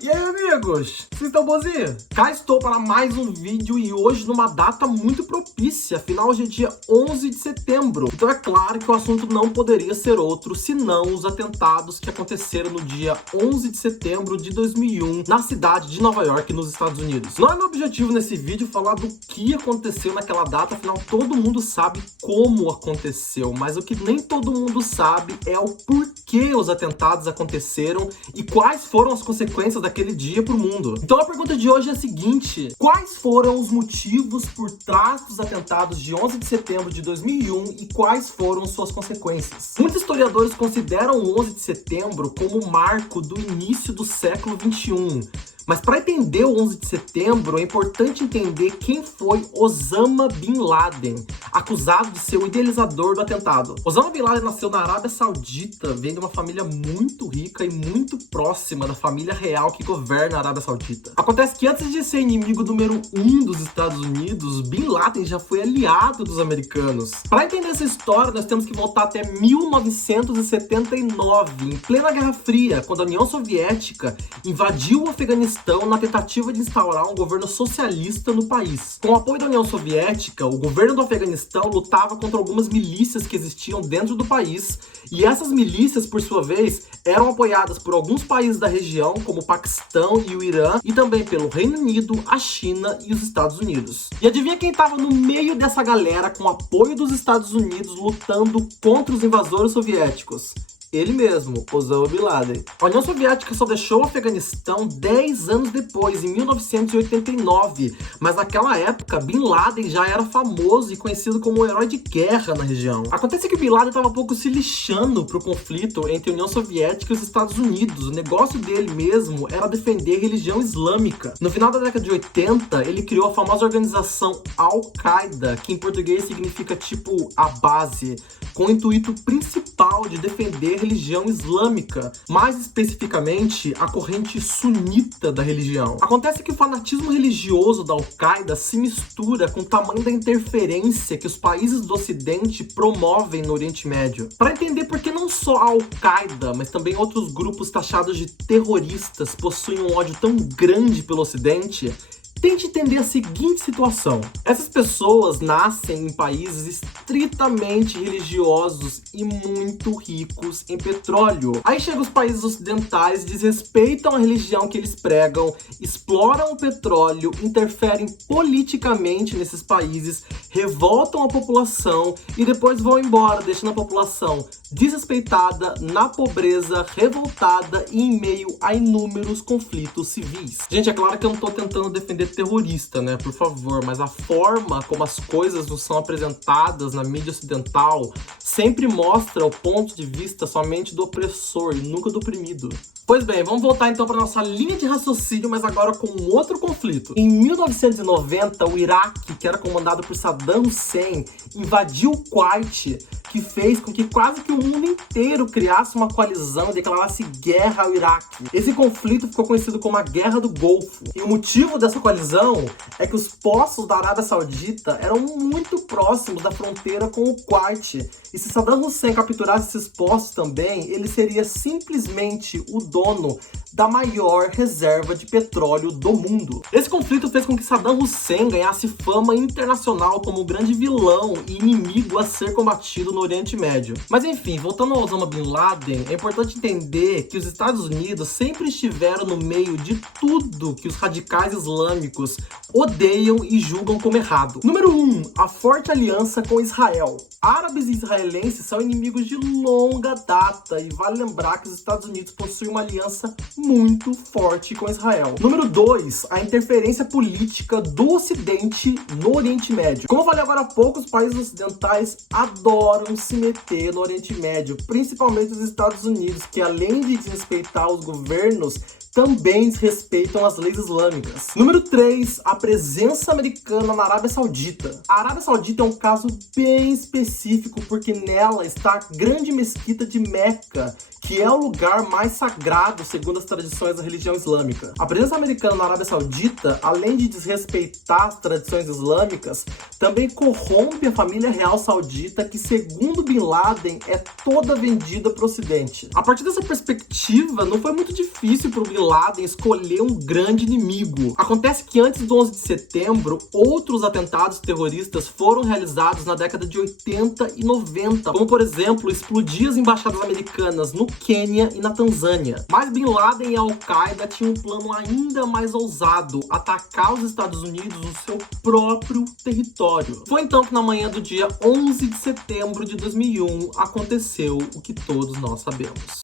E aí, amigos? Vocês estão bonzinhos? Cá estou para mais um vídeo e hoje numa data muito propícia, afinal hoje é dia 11 de setembro. Então é claro que o assunto não poderia ser outro senão os atentados que aconteceram no dia 11 de setembro de 2001 na cidade de Nova York, nos Estados Unidos. Não é meu objetivo nesse vídeo falar do que aconteceu naquela data, afinal todo mundo sabe como aconteceu, mas o que nem todo mundo sabe é o porquê os atentados aconteceram e quais foram as consequências daquele dia para o mundo. Então a pergunta de hoje é a seguinte: quais foram os motivos por trás dos atentados de 11 de setembro de 2001 e quais foram suas consequências? Muitos historiadores consideram o 11 de setembro como o marco do início do século 21. Mas para entender o 11 de setembro, é importante entender quem foi Osama Bin Laden, acusado de ser o idealizador do atentado. Osama Bin Laden nasceu na Arábia Saudita, vem de uma família muito rica e muito próxima da família real que governa a Arábia Saudita. Acontece que antes de ser inimigo número 1 dos Estados Unidos, Bin Laden já foi aliado dos americanos. Para entender essa história, nós temos que voltar até 1979, em plena Guerra Fria, quando a União Soviética invadiu o Afeganistão na tentativa de instaurar um governo socialista no país. Com o apoio da União Soviética, o governo do Afeganistão lutava contra algumas milícias que existiam dentro do país, e essas milícias, por sua vez, eram apoiadas por alguns países da região, como o Paquistão e o Irã, e também pelo Reino Unido, a China e os Estados Unidos. E adivinha quem estava no meio dessa galera com o apoio dos Estados Unidos lutando contra os invasores soviéticos? Ele mesmo, Osama Bin Laden. A União Soviética só deixou o Afeganistão 10 anos depois, em 1989, mas naquela época Bin Laden já era famoso e conhecido como um herói de guerra na região. Acontece que Bin Laden estava um pouco se lixando pro conflito entre a União Soviética e os Estados Unidos. O negócio dele mesmo era defender a religião islâmica. No final da década de 80, ele criou a famosa organização Al-Qaeda, que em português significa tipo a base, com o intuito principal de defender a religião islâmica, mais especificamente a corrente sunita da religião. Acontece que o fanatismo religioso da Al-Qaeda se mistura com o tamanho da interferência que os países do Ocidente promovem no Oriente Médio. Para entender por que não só a Al-Qaeda, mas também outros grupos taxados de terroristas possuem um ódio tão grande pelo Ocidente, tente entender a seguinte situação. Essas pessoas nascem em países estritamente religiosos e muito ricos em petróleo. Aí chegam os países ocidentais, desrespeitam a religião que eles pregam, exploram o petróleo, interferem politicamente nesses países, revoltam a população e depois vão embora, deixando a população desrespeitada, na pobreza, revoltada e em meio a inúmeros conflitos civis. Gente, é claro que eu não tô tentando defender terrorista, né, por favor, mas a forma como as coisas nos são apresentadas na mídia ocidental sempre mostra o ponto de vista somente do opressor e nunca do oprimido. Pois bem, vamos voltar então para nossa linha de raciocínio, mas agora com um outro conflito. Em 1990, o Iraque, que era comandado por Saddam Hussein, invadiu o Kuwait, que fez com que quase que o mundo inteiro criasse uma coalizão e declarasse guerra ao Iraque. Esse conflito ficou conhecido como a Guerra do Golfo. E o motivo dessa coalizão é que os poços da Arábia Saudita eram muito próximos da fronteira com o Kuwait. E se Saddam Hussein capturasse esses poços também, ele seria simplesmente o dono da maior reserva de petróleo do mundo. Esse conflito fez com que Saddam Hussein ganhasse fama internacional como o grande vilão e inimigo a ser combatido no Oriente Médio. Mas enfim, voltando ao Osama Bin Laden, é importante entender que os Estados Unidos sempre estiveram no meio de tudo que os radicais islâmicos odeiam e julgam como errado. Número 1, a forte aliança com Israel. Árabes e israelenses são inimigos de longa data e vale lembrar que os Estados Unidos possuem uma aliança muito forte com Israel. Número 2, a interferência política do Ocidente no Oriente Médio. Como eu falei agora há pouco, os países ocidentais adoram se meter no Oriente Médio, principalmente os Estados Unidos, que além de desrespeitar os governos, também desrespeitam as leis islâmicas. Número 3, a presença americana na Arábia Saudita. A Arábia Saudita é um caso bem específico porque nela está a grande mesquita de Meca, que é o lugar mais sagrado segundo as tradições da religião islâmica. A presença americana na Arábia Saudita, além de desrespeitar as tradições islâmicas, também corrompe a família real saudita, que segundo Bin Laden é toda vendida para o Ocidente. A partir dessa perspectiva, não foi muito difícil para o Bin Laden escolheu um grande inimigo. Acontece que antes do 11 de setembro, outros atentados terroristas foram realizados na década de 80 e 90, como por exemplo, explodir as embaixadas americanas no Quênia e na Tanzânia. Mas Bin Laden e a Al-Qaeda tinham um plano ainda mais ousado: atacar os Estados Unidos no seu próprio território. Foi então que na manhã do dia 11 de setembro de 2001 aconteceu o que todos nós sabemos.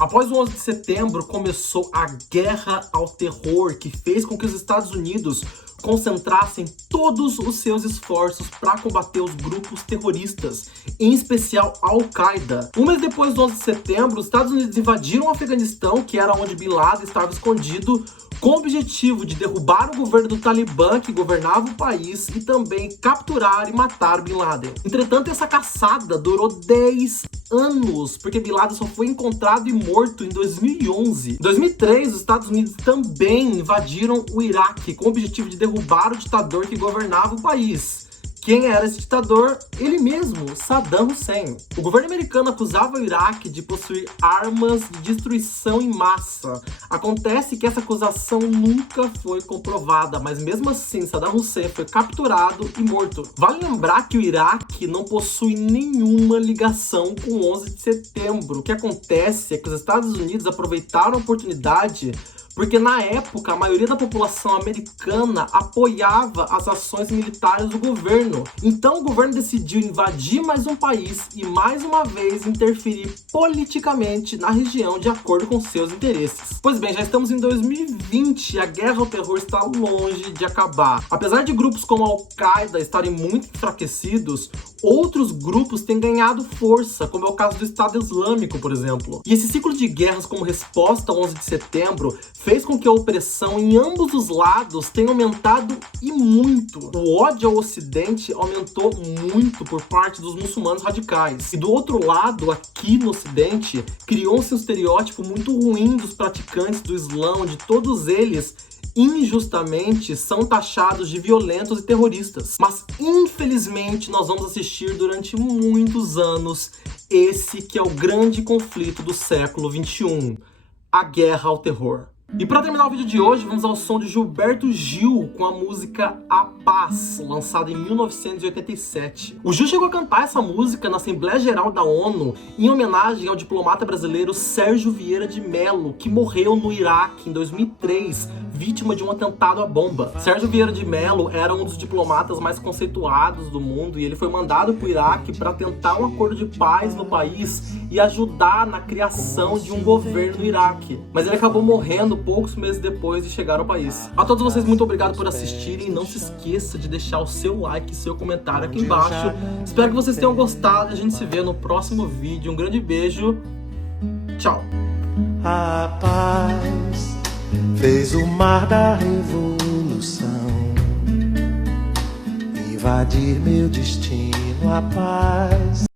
Após o 11 de setembro, começou a Guerra ao Terror, que fez com que os Estados Unidos concentrassem todos os seus esforços para combater os grupos terroristas, em especial a Al-Qaeda. Um mês depois do 11 de setembro, os Estados Unidos invadiram o Afeganistão, que era onde Bin Laden estava escondido, com o objetivo de derrubar o governo do Talibã, que governava o país, e também capturar e matar Bin Laden. Entretanto, essa caçada durou 10 anos, porque Bin Laden só foi encontrado e morto em 2011. Em 2003, os Estados Unidos também invadiram o Iraque, com o objetivo de derrubar o ditador que governava o país. Quem era esse ditador? Ele mesmo, Saddam Hussein. O governo americano acusava o Iraque de possuir armas de destruição em massa. Acontece que essa acusação nunca foi comprovada, mas mesmo assim Saddam Hussein foi capturado e morto. Vale lembrar que o Iraque não possui nenhuma ligação com o 11 de setembro. O que acontece é que os Estados Unidos aproveitaram a oportunidade porque na época a maioria da população americana apoiava as ações militares do governo. Então o governo decidiu invadir mais um país e mais uma vez interferir politicamente na região de acordo com seus interesses. Pois bem, já estamos em 2020 e a guerra ao terror está longe de acabar. Apesar de grupos como a Al-Qaeda estarem muito enfraquecidos, outros grupos têm ganhado força, como é o caso do Estado Islâmico, por exemplo. E esse ciclo de guerras como resposta ao 11 de setembro fez com que a opressão em ambos os lados tenha aumentado e muito. O ódio ao Ocidente aumentou muito por parte dos muçulmanos radicais. E do outro lado, aqui no Ocidente, criou-se um estereótipo muito ruim dos praticantes do Islã, onde todos eles injustamente são taxados de violentos e terroristas. Mas infelizmente nós vamos assistir durante muitos anos esse que é o grande conflito do século XXI, a guerra ao terror. E para terminar o vídeo de hoje, vamos ao som de Gilberto Gil com a música A Paz, lançada em 1987. O Gil chegou a cantar essa música na Assembleia Geral da ONU em homenagem ao diplomata brasileiro Sérgio Vieira de Mello, que morreu no Iraque em 2003, vítima de um atentado à bomba. Sérgio Vieira de Mello era um dos diplomatas mais conceituados do mundo e ele foi mandado para o Iraque para tentar um acordo de paz no país e ajudar na criação de um governo no Iraque. Mas ele acabou morrendo poucos meses depois de chegar ao país. A todos vocês, muito obrigado por assistirem. Não se esqueça de deixar o seu like e seu comentário aqui embaixo. Espero que vocês tenham gostado e a gente se vê no próximo vídeo. Um grande beijo. Tchau. A paz fez o mar da revolução invadir meu destino. A paz